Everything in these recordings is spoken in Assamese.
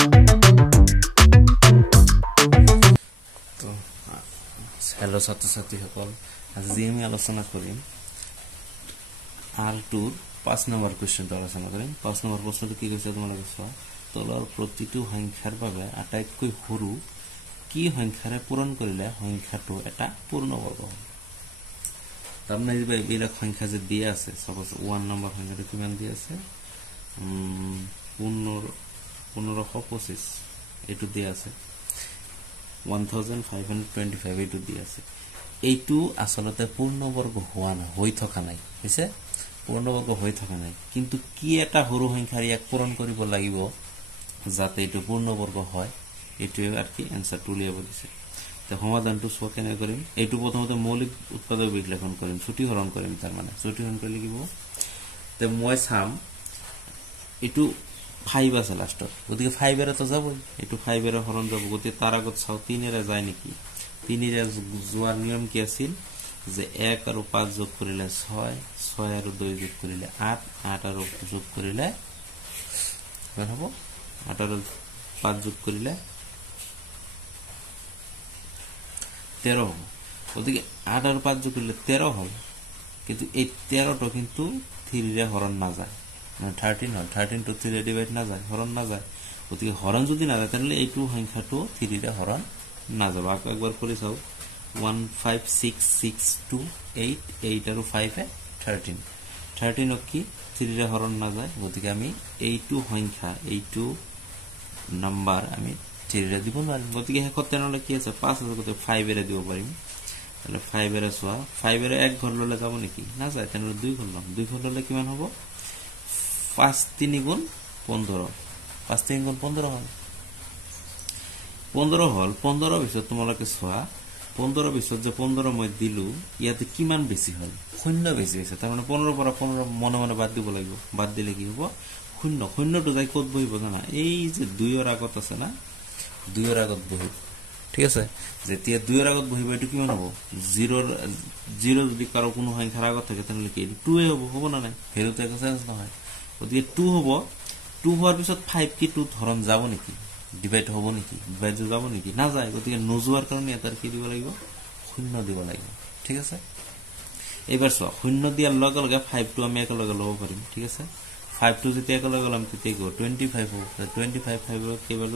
তো হ্যালো ছাত্ৰছাত্ৰীসকল, আজি আমি আলোচনা কৰিম R2 5 নম্বৰ কোৱেশ্চনটো আলোচনা কৰিম। 5 নম্বৰ প্ৰশ্নটো কি কৈছে তোমালোকে চোৱা। তলৰ প্ৰতিটো সংখ্যাৰ বাবে আটাইতকৈ সৰু কি সংখ্যাৰে পূৰণ কৰিলে সংখ্যাটো এটা পূৰ্ণবৰ্গ হ'ব। তাৰমানে এইবিলাক সংখ্যা যে দিয়া আছে, সাপোজ 1 নম্বৰ সংখ্যাটো কিমান দিয়া আছে 1525 এইটো দিয়া আছে, 1525 এইটো দিয়া আছে। এইটো আসলতে পূৰ্ণবৰ্গ হোৱা নাই, হৈ থকা নাই, হৈছে পূৰ্ণবৰ্গ হৈ থকা নাই। কিন্তু কি এটা সৰু সংখ্যাৰ ইয়াক পূৰণ কৰিব লাগিব যাতে এইটো পূৰ্ণবৰ্গ হয়, এইটোৱে আৰ কি এনসাৰটো উলিয়াব দিছে। তো সমাধানটো চোৱা কেনে কৰিম। এইটো প্ৰথমতে মৌলিক উৎপাদক বিশ্লেষণ কৰিম, ছুটি হৰণ কৰিম। তাৰ মানে ছুটি হৰণ কৰি লিখিব তে মই চাম এইটো 5 আছে লাষ্টত, গতিকে 5 এৰে তো যাবই, এইটো 5 এৰে হৰণ যাব। গতিকে তাৰ আগত চাও 3 এৰে যায় নেকি। 3 এৰে যোৱাৰ নিয়ম কি আছিল যে 1 আৰু 5 যোগ কৰিলে 6, 6 আৰু 2 যোগ কৰিলে 8, 8 আৰু যোগ কৰিলে কি হ'ব 8 আৰু 5 যোগ কৰিলে 13 হ'ব। গতিকে 8 আৰু 5 যোগ কৰিলে 13 হ'ল, কিন্তু এই 13টো কিন্তু 3 ৰে হৰণ নাযায়, মানে 13 হয়। 13 টো 3 ৰে ডিভাইড নাযায়, হৰণ নাযায়। গতিকে হৰণ যদি নাযায় তেনলে এইটো সংখ্যাটো 3 ৰে হৰণ নাযাব। আকৌ একবাৰ কৰি চাও 1 5 6 6 2 8 8 আৰু 5 এ 13, 13 কি 3 ৰে হৰণ নাযায়। গতিকে আমি এইটো সংখ্যা এইটো নাম্বাৰ আমি 3 ৰে দিব নোৱাৰিম। গতিকে হেকত তেনলে কি আছে 5 আছে, গতিকে 5 এৰে দিব পাৰিম। তাহলে 5 এৰে চোৱা, 5 এৰে এক ঘৰ ললে যাব নেকি, না যায়। তেনলে 2 ঘৰ লম, 2 ঘৰ ললে কিমান হ'ব 5 3 গুণ 15, 5 3 গুণ 15 হয়, 15 হল। 15 পিছত তোমালোকে চোৱা 15 পিছত যে 15 মই দিলু ইয়াতে কিমান বেছি হল, শূন্য বেছি হৈছে। তাৰ মানে 15 পৰা 15 মনে মনে বাদ দিব লাগিব। বাদ দিলে কি হ'ব শূন্য, শূন্যটো যাই ক'ত বহিব জানা, এই যে 2 এর আগত আছে না, 2 এর আগত বহিব। ঠিক আছে, যেতিয়া 2 এর আগত বহিব এটো কিমান হ'ব 0 0 যদি কারো কোনো সংখ্যার আগত থাকে তাহলে কি 2 এ হ'ব, হ'ব না নাই, ভ্যালুতে একো চেঞ্জ নহয়। গতিকে 2 হ'ব, 2 হওয়ার পিছত 5 কি 2 ধরন যাব নেকি, ডিভাইড হ'ব নেকি, ডিভাইড যাব নেকি, না যায়। গতিকে নজোৱাৰ কাৰণে এটাৰ কি দিব লাগিব শূন্য দিব লাগিব। ঠিক আছে, এবাৰ চোৱা শূন্য দিয়াৰ লগে লগে 5 টো আমি একেলগে ল'ব পাৰিম। ঠিক আছে, 5 টো যেতিয়া একেলগে ল'ম তেতিয়া কি 25 হ'ব। 25 5 ৰ কি হ'ব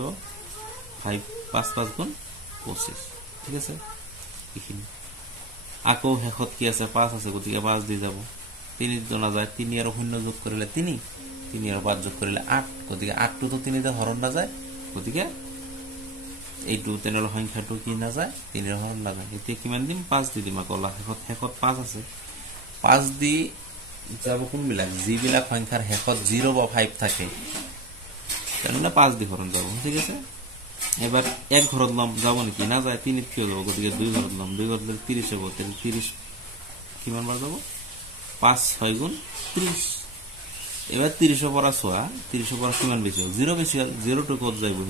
5 5 5 গুণ 25। ঠিক আছে, এইখিনি আকৌ হেকত কি আছে 5 আছে, গতিকে 5 দি যাব, 3 জনা যায়, 3 আৰু 0 যোগ কৰিলে 3, 3 আৰু 5 যোগ কৰিলে 8, গতিকে 8 টো তো 3 তে হৰণ না যায়। গতিকে এইটো তেনল সংখ্যাটো কি না যায় 3 ৰ হৰণ নাযায়। এতিয়া কিমান দিম 5 দি দিম। আকৌ হেকত 5 আছে, 5 দি যাব কোনবিলাক যিবিলাক সংখ্যাৰ হেকত 0 বা 5 থাকে তেনলে 5 দি হৰণ যাব। ঠিক আছে, এবার এক ঘরত লম যাব নাকি, না যায়, 3 কি যাব। গতিকে 2 ঘরত লম, 2 ঘরত 30 হবো, 30 কিমান বার যাব 5 6 গুণ 30। এবার 30 পরা চোয়া, 30 পরা কিমান বেশি হল 0 বেশি হল, 0 টু কত যাইব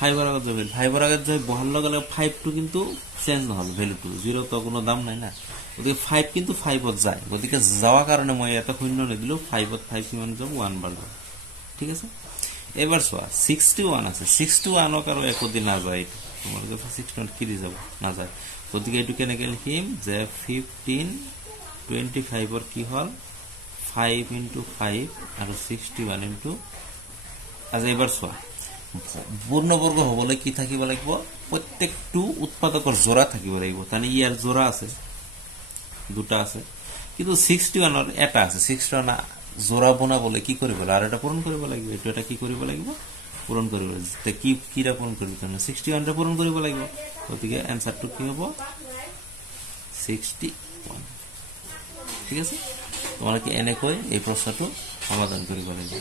5 এর আগত যাবে, 5 এর আগত যাই বহার লগে লগে 5 টু কিন্তু চেঞ্জ নহল, ভ্যালু টু 0 তো কোনো দাম নাই না। গতিকে 5 কিন্তু 5 ত যায়, গতিকে যাওয়া কারণে মই এত শূন্য নিদিলো, 5 ত 5 কিমান যাব 1 বার যাব। ঠিক আছে, এবার চোৱা 61 আছে, 61 কারো একদিন না যায়, তোমার কাছে 61 কি দি যাব না যায়। গতিকে এটু কেনেকে লিখিম যে 15 25 এর কি হল 5 into 5 আৰু 61 into। আজ এবাৰ চোৱা পূৰ্ণবৰ্গ হবলৈ কি থাকিব লাগিব, প্ৰত্যেকটো উৎপাদকৰ জোড়া থাকিব লাগিব। তানি ইয়াৰ জোড়া আছে দুটা আছে, কিন্তু 61 এৰ এটা আছে। 61 জোড়া বনাবলে কি কৰিব লাগিব, আৰ এটা পূৰণ কৰিব লাগিব, এটো এটা কি কৰিব লাগিব পূৰণ কৰিব লাগিব। তে কি কিৰা পূৰণ কৰিব তানে 61 টা পূৰণ কৰিব লাগিব। গতিকে आंसरটো কি হ'ব 61। ঠিক আছে, তোমালোকে এনেকৈ এই প্ৰশ্নটো সমাধান কৰিব লাগিব।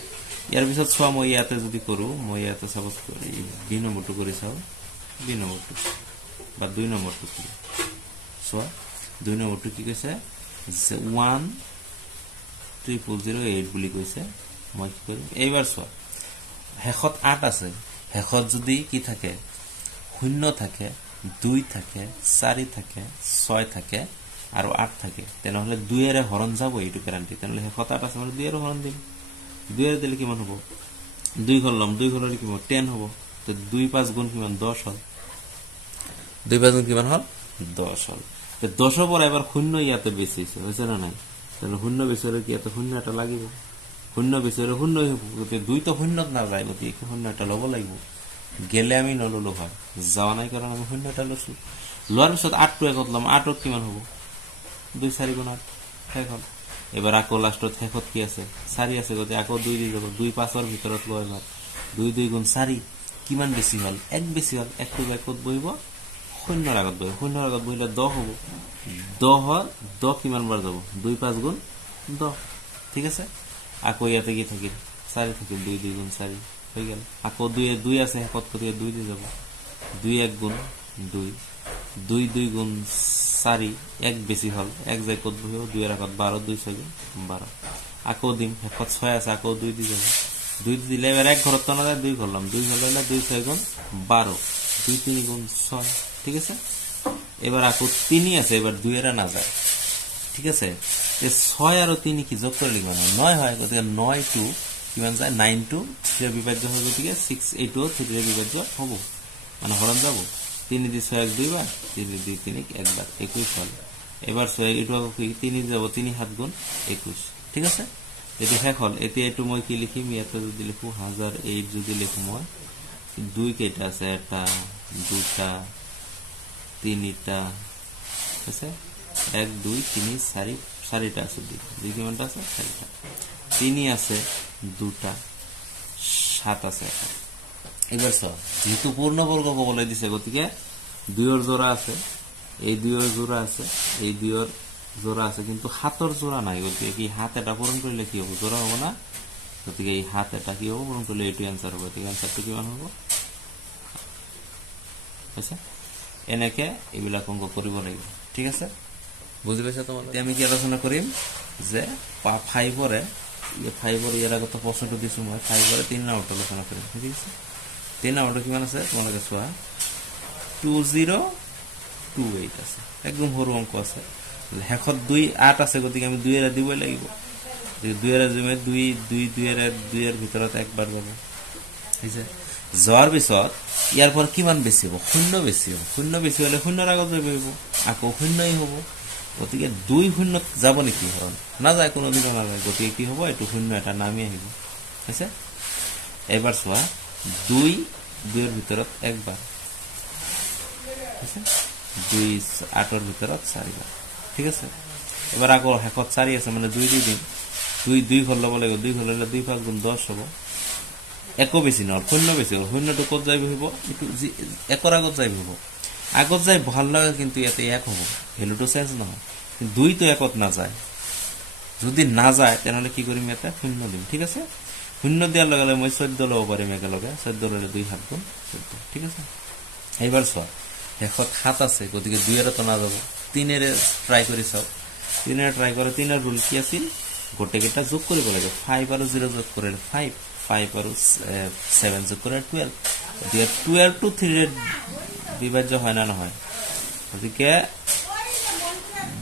ইয়াৰ পিছত চোৱা মই ইয়াতে যদি কৰো, মই ইয়াতে সাপোজ কৰি 2 নম্বৰটো কৰি চাও, 2 নম্বৰটো বা 2 নম্বৰটো কি চোৱা, 2 নম্বৰটো কি কৈছে 10008 বুলি কৈছে। মই কি কৰিম এইবাৰ চোৱা হেকত 8 আছে, হেকত যদি কি থাকে 0 থাকে, 2 থাকে, 4 থাকে, 6 থাকে আৰু 8 থাকে, তেনেহলে 2 এৰে হৰণ যাব, এইটো গ্যাৰান্টি। তেনেহলে হেকত 8 আছে মানে 2 এৰে হৰণ দিম, 2 এৰে দিলে কিমান হ'ব 2 করলাম 2 করলে কি হবে 10 হবে তো 2 5 গুণ কিমান 10 হল 2 5 গুণ কিমান হল 10 হল তো 10 এর পর এবার শূন্য ইয়াতে বেশি হইছে না নাই তাহলে শূন্য বেশি হলে কি এত শূন্য এটা লাগিব শূন্য বেশি হলে শূন্য হইব 2 তো শূন্যত না যায় গতি কি শূন্য এটা লব লাগিব গেলে আমি নললো হয় যাওয়া নাই কারণ আমি শূন্য এটা লইছো লোৱাৰ পিছত 8 টো একতলাম 8 ত কিমান হ'ব 2 4 গুণ 8 শেষ হল এবার আকো লাস্টত শেষত কি আছে 4 আছে গতি আকো 2 দি যাব 2 5 এর ভিতৰত লয় এবার 2 2 গুণ 4 কিমান বেশি হল 1 বেশি হল 1 টো একত বহিব শূন্যৰ আগত বহিব শূন্যৰ আগত বহিলে 10 হ'ব 10 হল 10 কিমান বার যাব 2 5 গুণ 10 ঠিক আছে আকো ইয়াতে কি থাকিল 4 থাকিল 2 2 গুণ 4 হই গেল আকো 2 এ 2 আছে শেষত কত 2 দি যাব 2 1 গুণ 2 2 2 গুণ 4 1 বেশি হল 1 যায় কত বহিব 2 এর আগত 12 2 6 12 আকো দিম শেষত 6 আছে আকো 2 দি যাব 2 দিলে এবার এক ঘরত না যায় 2 করলাম 2 হলে 2 6 গুণ 12 2 3 গুণ 6 ঠিক আছে এবার আকো 3 আছে এবার 2 এর না যায় ঠিক আছে এ 6 আর 3 কি যোগ করে লিখবা 9 হয় গতি 9 টু কিমান যায় 9 টু 3 বিভাজ্য হবে গতি 6 8 ও 3 এর বিভাজ্য হবে মানে হরণ যাব 3 দি 6 1 2 বার 3 দি 3 1 বার 21 হল এবার 6 এটু কি 3 যাব 3 7 গুণ 21 ঠিক আছে এটি শেষ হল এতে এটু মই কি লিখিম ইয়াতে যদি লিখো 1008 যদি লিখো মই 2 কেটা আছে এটা দুটা তিনটা আছে 1 2 3 4 4টা আছে দুই কিমানটা আছে 4টা 3 আছে দুটা 7 আছে এবার সব যেহেতু পূর্ণবর্গ বলে দিছে গতিকে 2 এর জোড়া আছে এই 2 এর জোড়া আছে এই 2 এর জোড়া আছে কিন্তু হাতের জোড়া নাই গতিকে কি হাত এটা পূরণ করলে কি হবে জোড়া হবে না গতিকে এই হাত এটা কি হবে পূরণ করলে এটু आंसर হবে ঠিক आंसर তো কিমান হবে আচ্ছা এনেকে এবিলাক অঙ্ক কৰিব লাগিব ঠিক আছে বুঝি পাইছা তোমালোকে আমি কি আলোচনা কৰিম যে 5 এৰ 5 এৰ এৰ আগত প্ৰশ্নটো দিছো মই 5 এৰ 3 নাম্বাৰ আলোচনা কৰিম ঠিক আছে 3 নাম্বাৰটো কিমান আছে তোমালোকে চোৱা 2028 আছে একদম সৰু অঙ্ক আছে শেষত 2 8 আছে গতিকে আমি 2 এৰ দিবই লাগিব 2 এৰ জমে 2 2 2 এৰ ভিতৰত একবাৰ যাব হইছে যাৰ পিছত ইয়াৰ পর কিমান বেছি হ'ব শূন্য বেছি হ'ব শূন্য বেছি হলে শূন্যৰ আগত যাবইব আকো শূন্যই হ'ব গতিকে 2 শূন্যত যাব নেকি হৰণ না যায় কোনো দিন না যায় গতিকে কি হ'ব এটো শূন্য এটা নামি আহিব হইছে এবাৰ চোৱা 2 2 এৰ ভিতৰত একবাৰ হইছে 2 8 এৰ ভিতৰত 4 বার ঠিক আছে এবার আকো শেষত 4 আছে মানে 2 দিন 2 2 হল লব লাগিব 2 হলে 2 5 গুণ 10 হ'ব একো বেশি নয় শূন্য বেশি হবে শূন্যটো কত যাইব হইব একটু একর আগত যাইব হইব আগত যাই ভাল লাগে কিন্তু এতে এক হবে ভ্যালুটো চেঞ্জ নহয় কিন্তু 2 তো একত না যায় যদি না যায় তাহলে কি করিম এটা শূন্য দিম ঠিক আছে শূন্য দেওয়ার লগে লগে মই 14 লব পারিম একেলগে 14 হলে 2 7 গুণ 14 ঠিক আছে এইবার সব শেষত 7 আছে গতিকে 2 এর তো না যাব 3 এর ট্রাই করি সব 3 এর ট্রাই করে 3 এর রুল কি আছিল গোটেকেটা যোগ কৰিব লাগে 5 আর 0 যোগ করে 5 5 আর 7 যোগ করে 12 দিয়ে 12 টু 3 এর বিভাজ্য হয় না হয় গতিকে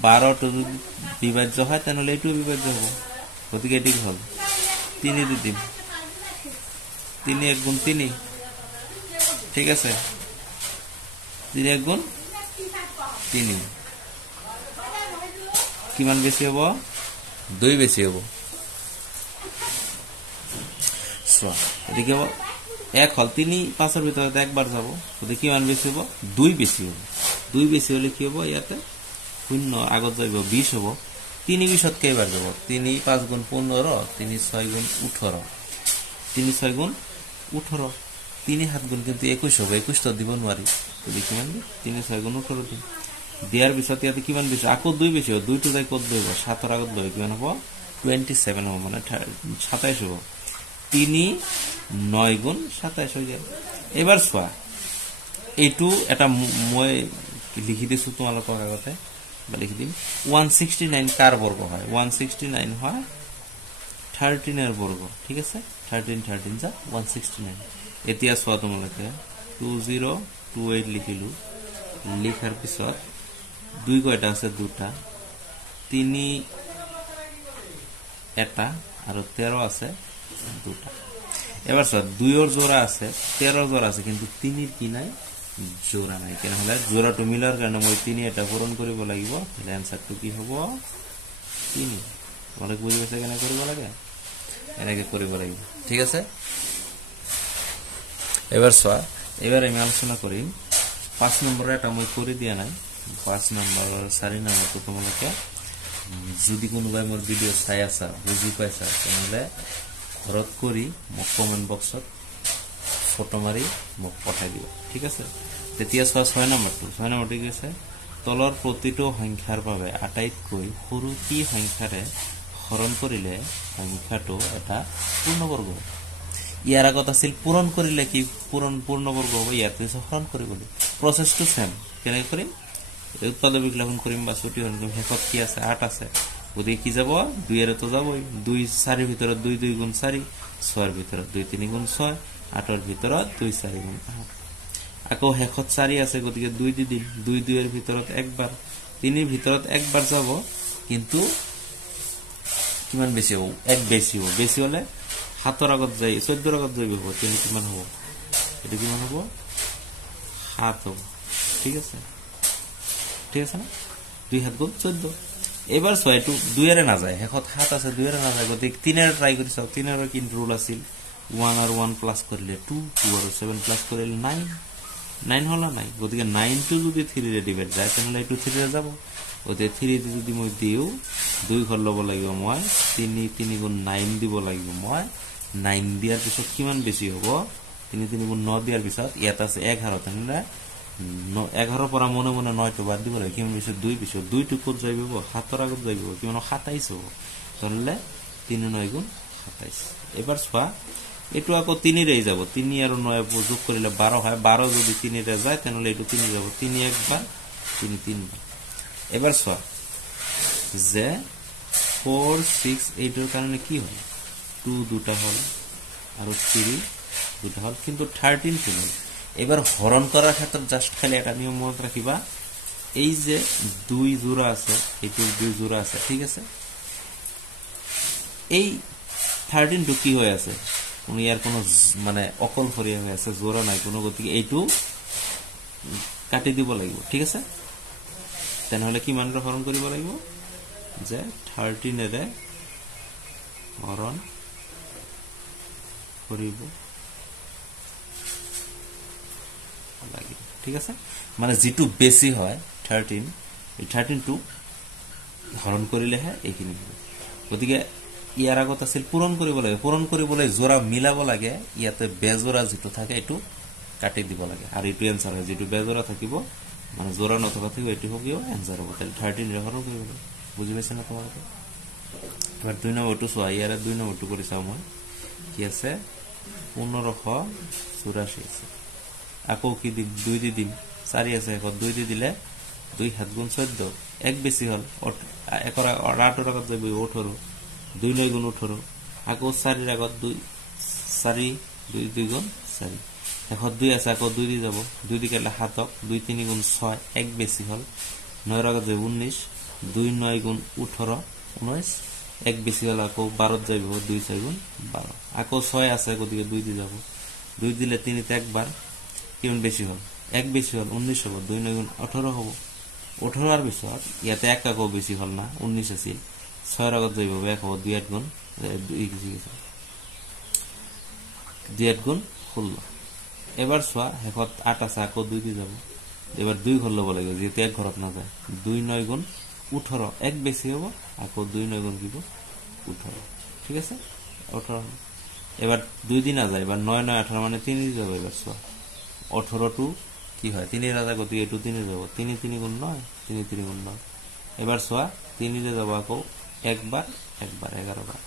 12 টু বিভাজ্য হয় তাহলে এটু বিভাজ্য হবে গতিকে এটি হল 3 দি দিম 3 1 গুণ 3 ঠিক আছে 3 1 গুণ 3 কিমান বেশি হবে 2 বেশি হবে সো এদিকে 1 হল 3 5 এর ভিতরে একবার যাব তো কিমান বেশি হবে 2 বেশি হবে 2 বেশি হলে কি হবে ইয়াতে শূন্য আগত যাইব 20 হবে 3 20 কয়বার যাব 3 5 গুণ 15 3 6 গুণ 18 3 6 গুণ 18 3 7 গুণ কিন্তু 21 হবে 21 তো দিব নোৱাৰি তো কিমান 3 6 গুণ 18 দিম দিয়ার পিছত ইয়াতে কিমান বেশি আকো 2 বেশি হবে 2 তো যাই কত দেব 7 এর আগত লয় কিমান হবে 27 হবে মানে 27 হবে 3 9 গুণ 27 হয়ে যায় এবার সোয়া এটু এটা মই লিখি দিছো তোমালোকৰ আগতে বা লিখি দিম 169 কার বর্গ হয় 169 হয় 13 এর বর্গ ঠিক আছে 13 যা 169 এতিয়া সোয়া তোমালোকে 2028 লিখিলু লিখার পিছত 2 কয়টা আছে দুটা 3 এটা আর 13 আছে দুটা এবার স্যার 2 এর জোড়া আছে 13 জোড়া আছে কিন্তু 3 এর কি নাই জোড়া নাই কেন হলে জোড়াটো মিলার কারণে মই 3 এটা পূরণ কৰিব লাগিব তাহলে आंसरটো কি হ'ব 3 অনেক বুঝি গেছে কেন কৰিব লাগে এনেকে কৰিব লাগিব ঠিক আছে এবার স্যার এবার আমি আলোচনা করি 5 নম্বরে এটা মই করে দিয়া নাই 5 নম্বর 4 নম্বর তো তোমাকে যদি কোনোবাই মোর ভিডিও চাই আছা বুঝি পাইছা তাহলে ঘৰত কৰি মোক কমেন্ট বক্সত ফটো মাৰি মোক পঠাই দিবা ঠিক আছে তেতিয়া 6 নম্বৰটো 6 নম্বৰটো কি আছে তলৰ প্ৰতিটো সংখ্যাৰ বাবে আটাইতকৈ সৰু কি সংখ্যাৰে হৰণ কৰিলে সংখ্যাটো এটা পূৰ্ণবৰ্গ ইয়াৰ আগত আছিল পূৰণ কৰিলে কি পূৰ্ণবৰ্গ হ'ব ইয়াতে হৰণ কৰিব প্ৰসেসটো সেম কেনে কৰিম উৎপাদক বিকলন কৰিম বা ছুটি হৰণ কৰিম হেকত কি আছে 8 আছে ওদি কি যাব 2 এর তো যাবই 2 4 এর ভিতর 2 2 গুণ 4 6 এর ভিতর 2 3 গুণ 6 8 এর ভিতর 2 4 গুণ 8 আকো হেকত 4 আছে গতিকে 2 দি দিম 2 2 এর ভিতর একবার 3 এর ভিতর একবার যাব কিন্তু কিমান বেশি হবে এক বেশি হলে 7 এর আগত যাই 14 এর আগত যাইব তাহলে কিমান হবে এটা কিমান হবে 7 হবে ঠিক আছে না 2 হাত গুণ 14 এবার 6 টু 2 এর না যায় হেকত 7 আছে 2 এর না যায় গতি 3 এর ট্রাই করিছাও 3 এর কি রুল আছিল 1 আর 1 প্লাস করলে 2 2 আর 7 প্লাস করলে 9 9 হলো নাই গতিকে 9 টু যদি 3 রে ডিভাইড যায় তাহলে এই 2 3 রে যাব ওতে 3 দি যদি মই দিও 2 ঘর লব লাগিব মই 3 গুণ 9 দিব লাগিব মই 9 দিয়ার পিছত কিমান বেশি হবো 3 গুণ 9 দিয়ার পিছত ইয়াত আছে 11 তাহলে 11 পৰা মনে মনে 9 টো বাদ দিব লাগে কিমান বেশি 2 বেশি 2 টু কত যাইব 7 এর আগত যাইব কিমান 27 হবে তাহলে 3 9 গুণ 27 এবার সোয়া এটু আকো 3 রেই যাব 3 আর 9 যোগ করিলে 12 হয় 12 যদি 3 রে যায় তাহলে এটু 3 যাব 3 একবার 3 তিনবার এবার সোয়া যে 4 6 8 এর কারণে কি হয় 2 দুটা হল আর 3 দুটা হল কিন্তু 13 ছিল এবার হরণ করার ক্ষেত্রে জাস্ট খালি একটা নিয়ম মনে রাখিবা এই যে 2 জোড়া আছে এইটো 2 জোড়া আছে ঠিক আছে এই 13 টু কি হয়ে আছে উনি আর কোন মানে অকল হরিয়া হয়ে আছে জোড়া নাই কোনো গতিকে এইটো কাটি দিব লাগিব ঠিক আছে তাহলে কি মানটা হরণ কৰিব লাগিব যে 13 এৰে হৰণ কৰিব লাগে ঠিক আছে মানে যেটো বেশি হয় 13 এই 13 টু হরণ করিলেহে এইখিনি গতিকে ইয়াৰ আগত আছিল পূৰণ কৰিব লাগে পূৰণ কৰিবলৈ জোড়া মিলাব লাগে ইয়াতে বেজোড়া যেটো থাকে এটো কাটি দিব লাগে আর এটো आंसर হয় যেটো বেজোড়া থাকিব মানে জোড়া নথকা থাকিব এটো হবিও आंसर হ'ব তাহলে 13 রে হরণ কৰিব লাগে বুজি পাইছ না তোমালোকে এবাৰ 2 নম্বৰটো সোয়া ইয়াৰ 2 নম্বৰটো কৰি চাও মই কি আছে 1584 আছে আকো কি দিম 2 দি দিম 4 আছে এখন 2 দি দিলে 2 হাত গুণ 14 এক বেশি হল 1 এর 8 এর আগত যাইব 18 2 9 গুণ 18 আকো 4 এর আগত 2 4 2 2 গুণ 4 এখন 2 আছে আকো 2 দি যাব 2 দি গেলে 7 2 3 গুণ 6 এক বেশি হল 9 এর আগত যাইব 19 2 9 গুণ 18 19 এক বেশি হল আকো 12 যাইব 2 4 গুণ 12 আকো 6 আছে গতিকে 2 দি যাব 2 দিলে 3 তে একবার কিমান বেশি হল এক বেশি হল 19 হবে 2 9 গুণ 18 হবে 18 আর বেশি হল ইয়াতে এক কাকো বেশি হল না 19 আছিল 6 এর আগত যাইব এক হবে 2 8 গুণ 2 8 গুণ 16 এবার সোয়া হেকত 8 আছে আকো 2 দি যাব এবার 2 ঘর লব লাগে যেতে এক ঘরত না যায় 2 9 গুণ 18 এক বেশি হবে আকো 2 9 গুণ দিব 18 ঠিক আছে 18 এবার 2 দিন না যায় এবার 9 9 18 মানে 3 দি যাব এবার সোয়া 18 টু কি হয় 3 এর আগে গতি এটু 3 এ যাব 3 3 গুণ 9 3 3 গুণ 9 এবার সোয়া 3 এ যাব আকো একবার 11 বার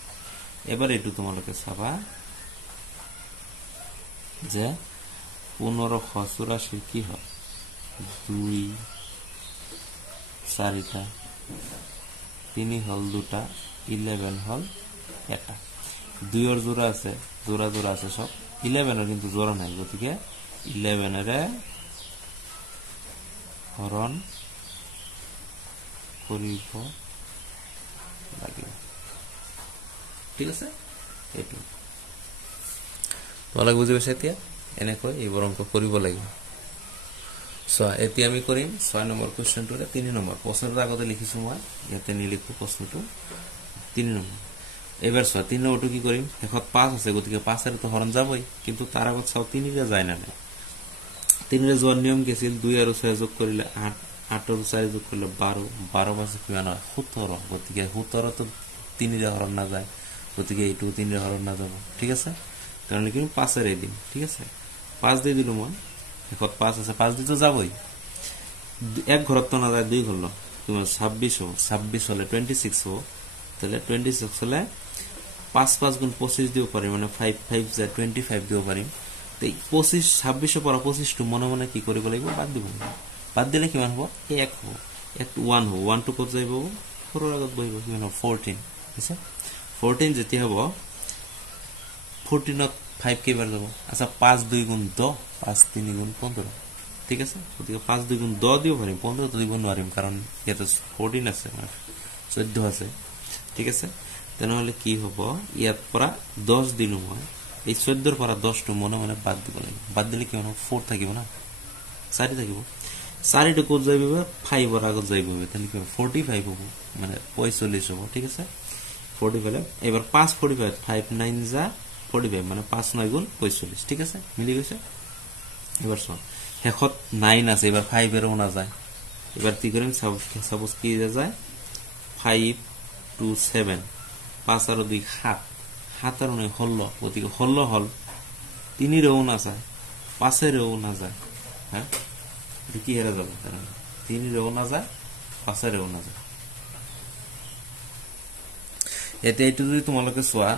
এবার এটু তোমালকে ছাবা যে 1584 কি হয় 2 4টা 3 হল 2টা 11 হল এটা 2 এর জোড়া আছে জোড়া আছে সব 11 এর কিন্তু জোড়া নাই গতিকে 11 এর হরণ করিব লাগে ঠিক আছে এটু তোমালোকে বুজি পাইছা এতিয়া এনেকৈ এইবোৰ অংক কৰিব লাগিব সো এতিয়া আমি কৰিম 6 নম্বৰ কোৱেশ্চনটোৰে 3 নম্বৰ প্ৰশ্নটো আগতে লিখিছো মই ইয়াতে নিলিখো প্ৰশ্নটো 3 নম্বৰ এবাৰ সো 3 নম্বৰটো কি কৰিম শেষত 5 আছে গতিকে 5 এৰ তো হৰণ যাবই কিন্তু তাৰ আগত চাও 3 ৰে যায় না 3 ৰে যোৱাৰ নিয়ম কি আছিল 2 আৰু 6 যোগ কৰিলে 8 8 আৰু 4 যোগ কৰিলে 12 12 পাছে কিমান হয় 17 গতিকে 17 তো 3 ৰে হৰণ না যায় গতিকে এইটো 3 ৰে হৰণ না যাব ঠিক আছে তাহলে কি 5 এর দিম ঠিক আছে 5 দি দিলো মই শেষত 5 আছে 5 দি তো যাবই এক ঘৰত তো না যায় 2 হল তোমার 26 হলে 26 হো তাহলে 26 হলে 5 5 গুণ 25 দিও পারি মানে 5 5 যা 25 দিও পারি তো 25 26 পর 25 টু মনে মনে কি করিব লাগিব বাদ দিব বাদ দিলে কিমান হ'ব 1 হ'ব 1 হ'ব 1 টু কত যাইব 4 এর আগত বহিব কিমান 14 আছে 14 যেতি হ'ব 14 ত 5 কেইবাৰ যাব আচ্ছা 5 2 গুণ 10 5 3 গুণ 15 ঠিক আছে গতিকে 5 2 গুণ 10 দিও পারিম 15 তো দিব নোৱাৰিম কাৰণ ইয়াতে 14 আছে 14 আছে ঠিক আছে তেনেহলে কি হ'ব ইয়াত পৰা 10 দিলো মই এই 14 ৰ পৰা 10 টু মনে মনে বাদ দিব লাগিব বাদ দিলে কি হ'ব 4 থাকিব না 4 থাকিব 4 টু কত যাইব 5 ৰ আগত যাইব তাহলে কি 45 হ'ব মানে 45 হ'ব ঠিক আছে 45 এবাৰ 5 45 5 9 যা 45 মানে 5 9 গুণ 45 ঠিক আছে মিলি গৈছে এবাৰ চোৱা শেষত 9 আছে এবাৰ 5 এৰও না যায় এবাৰ কি কৰিম সাপোজ কি যায় 5 2 7 5 আর 2 7 7 আর 9 16 গতিকে 16 হল 3 এরও না যায় 5 এরও না যায় হ্যাঁ কি হেরা যাবে 3 এরও না যায় 5 এরও না যায় এতে এইটো যদি তোমালোকে চোৱা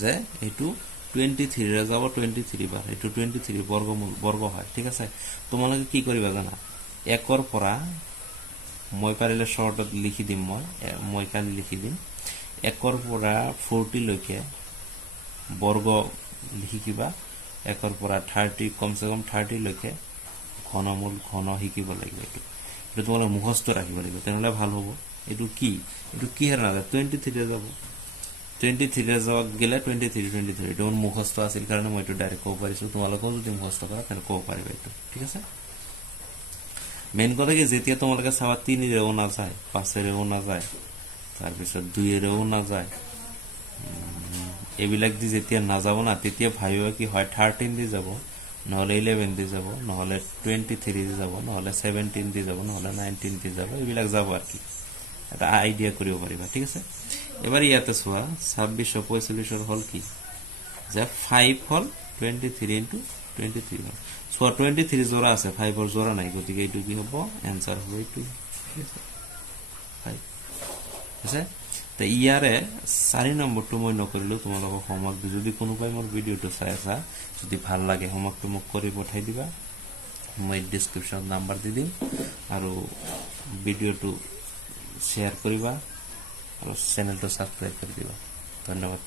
যে এইটো 23 ৰে যাব 23 বাৰ এইটো 23 বৰ্গ হয় ঠিক আছে তোমালোকে কি কৰিবা জানা 1 ৰ পৰা মই পাৰিলে শৰ্টত লিখি দিম মই কালি লিখি দিম 1 ৰ পৰা 40 লৈকে বৰ্গ লিখিবা 1 ৰ পৰা 30 কমসে কম 30 লৈকে ঘনমূল ঘন শিকিব লাগিব এইটো তোমালোকে মুখস্থ ৰাখিব লাগিব তেনেহলে ভাল হ'ব এইটো কি হেৰা না 23 ৰে যাব 23 ৰে যাওক গেলে 23 এটা মুখস্থ আছিল কাৰণে মই এটা ডাইৰেক্ট কব পাৰিছো তোমালোকে যদি মুখস্থ কৰা তাহলে কব পারিবা এটা ঠিক আছে মেইন কথা কি যেতিয়া তোমালোকে চাবা 3 এরও না যায় 5 এরও না যায় তার পিছত 2 এরও না যায় এবিলাক দি যেতিয়া না যাব না তেতিয়া ভাইও কি হয় 13 দি যাব নহলে 11 দি যাব নহলে 23 দি যাব নহলে 17 দি যাব নহলে 19 দি যাব এবিলাক যাব আর কি এটা আইডিয়া কৰিব পাৰিবা ঠিক আছে এবাৰ ইয়াতে চোৱা 26 45 হল কি যে 5 হল 23 ইনটু 23 হল সো 23 জোড়া আছে 5 এর জোড়া নাই গতিকে এইটো কি হ'ব आंसर হ'ব এইটো ঠিক আছে 5 আছে তে ইয়াৰে 4 নম্বৰটো মই নকৰিলো তোমালোকক হোমৱৰ্ক যদি কোনোবাই মোৰ ভিডিওটো চাই আছা যদি ভাল লাগে হোমৱৰ্কটো মোক কৰি পঠাই দিবা মই ডেসক্ৰিপশন নাম্বাৰ দি দিম আৰু ভিডিওটো শেয়াৰ কৰিবা और चैनल तो सब्सक्राइब कर दिबा धन्यवाद।